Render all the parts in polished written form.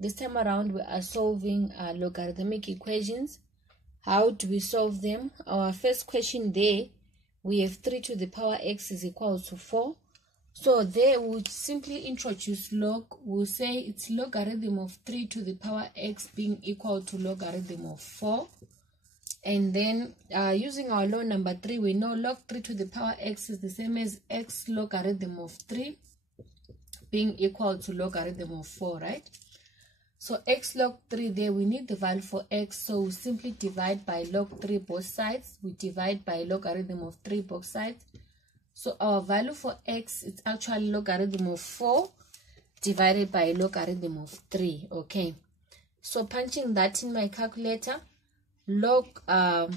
This time around we are solving logarithmic equations. How do we solve them? Our first question there, we have 3 to the power x is equal to 4. So there we would simply introduce log. We'll say it's logarithm of 3 to the power x being equal to logarithm of 4. And then using our law number 3, we know log 3 to the power x is the same as x logarithm of 3 being equal to logarithm of 4, right? So x log 3 there, we need the value for x, so we simply divide by log 3 both sides. We divide by logarithm of 3 both sides. So our value for x is actually logarithm of 4 divided by logarithm of 3, okay? So punching that in my calculator, logarithm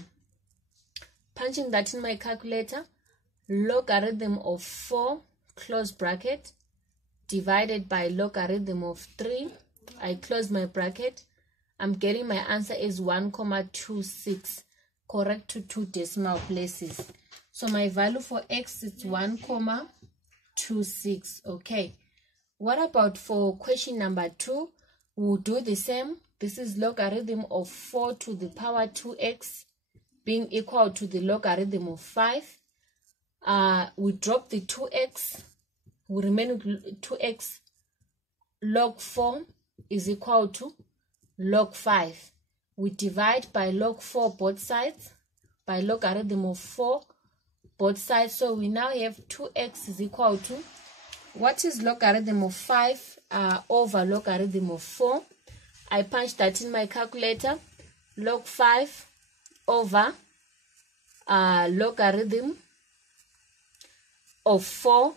of 4 close bracket divided by logarithm of 3, I close my bracket. I'm getting my answer is 1,26, correct to 2 decimal places. So my value for x is 1,26, okay? What about for question number 2? We'll do the same. This is logarithm of 4 to the power 2x being equal to the logarithm of 5. We drop the 2x, we remain with 2x. Log 4 is equal to log 5. We divide by log 4 both sides, by logarithm of 4 both sides. So we now have 2x is equal to, what is logarithm of 5 over logarithm of 4? I punch that in my calculator. Log 5 over logarithm of 4.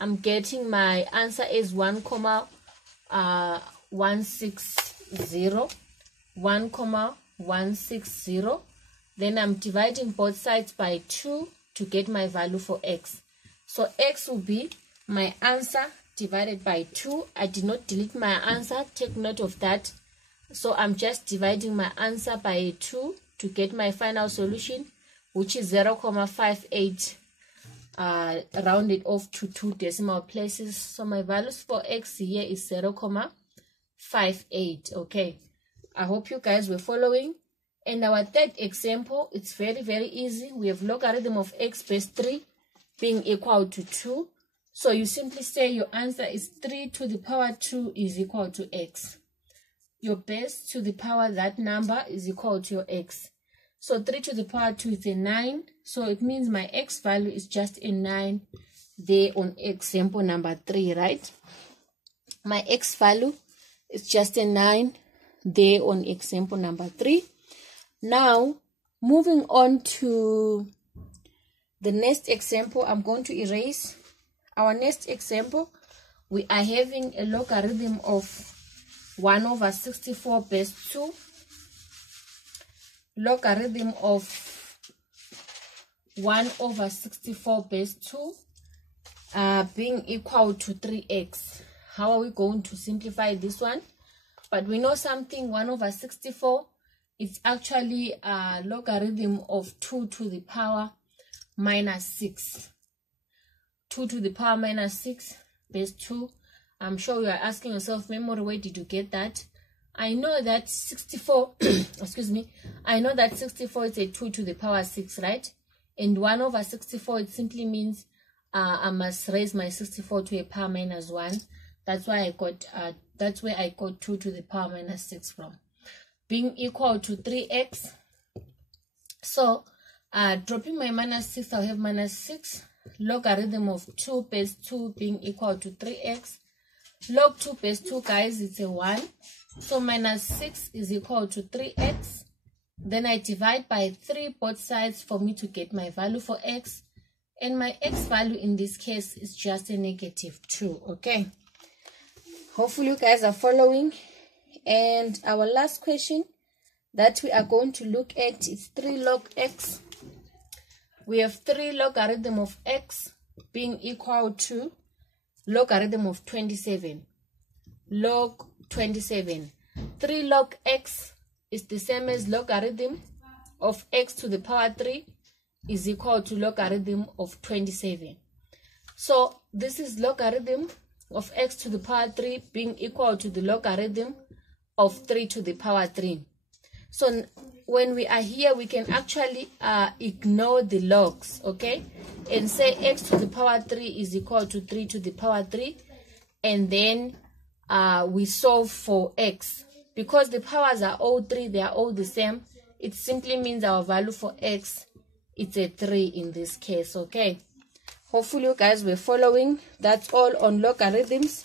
I'm getting my answer is 1,160. Then I'm dividing both sides by 2 to get my value for x. So x will be my answer divided by 2. I did not delete my answer, take note of that. So I'm just dividing my answer by 2 to get my final solution, which is 0,58, rounded off to 2 decimal places. So my values for x here is 0,58, okay? I hope you guys were following. And our third example, it's very, very easy. We have logarithm of x base 3 being equal to 2. So you simply say your answer is 3 to the power 2 is equal to x. Your base to the power that number is equal to your x. So 3 to the power 2 is a 9. So it means my x value is just a 9 there on example number 3, right? My x value is just a 9 there on example number 3. Now, moving on to the next example, I'm going to erase. Our next example, we are having a logarithm of 1 over 64 base 2. Logarithm of 1 over 64 base 2 being equal to 3x. How are we going to simplify this one? But we know something, 1 over 64, it's actually a logarithm of 2 to the power minus 6. 2 to the power minus 6 base 2. I'm sure you are asking yourself, memory, where did you get that? I know that 64, excuse me, I know that 64 is a 2 to the power 6, right? And 1 over 64, it simply means I must raise my 64 to a power minus 1. That's why I got, that's where I got 2 to the power minus 6 from. Being equal to 3x. So, dropping my minus 6, I'll have minus 6. Logarithm of 2 base 2 being equal to 3x. Log 2 base 2, guys, it's a 1. So minus 6 is equal to 3x. Then I divide by 3 both sides for me to get my value for x. And my x value in this case is just a negative 2, okay? Hopefully you guys are following. And our last question that we are going to look at is 3 log x. We have 3 logarithm of x being equal to logarithm of 27. Log 27. 3 log x is the same as logarithm of x to the power 3 is equal to logarithm of 27. So this is logarithm of x to the power 3 being equal to the logarithm of 3 to the power 3. So when we are here, we can actually ignore the logs, okay, and say x to the power 3 is equal to 3 to the power 3, and then we solve for x. Because the powers are all 3, they are all the same, it simply means our value for x, it's a 3 in this case, okay. Hopefully you guys were following. That's all on logarithms.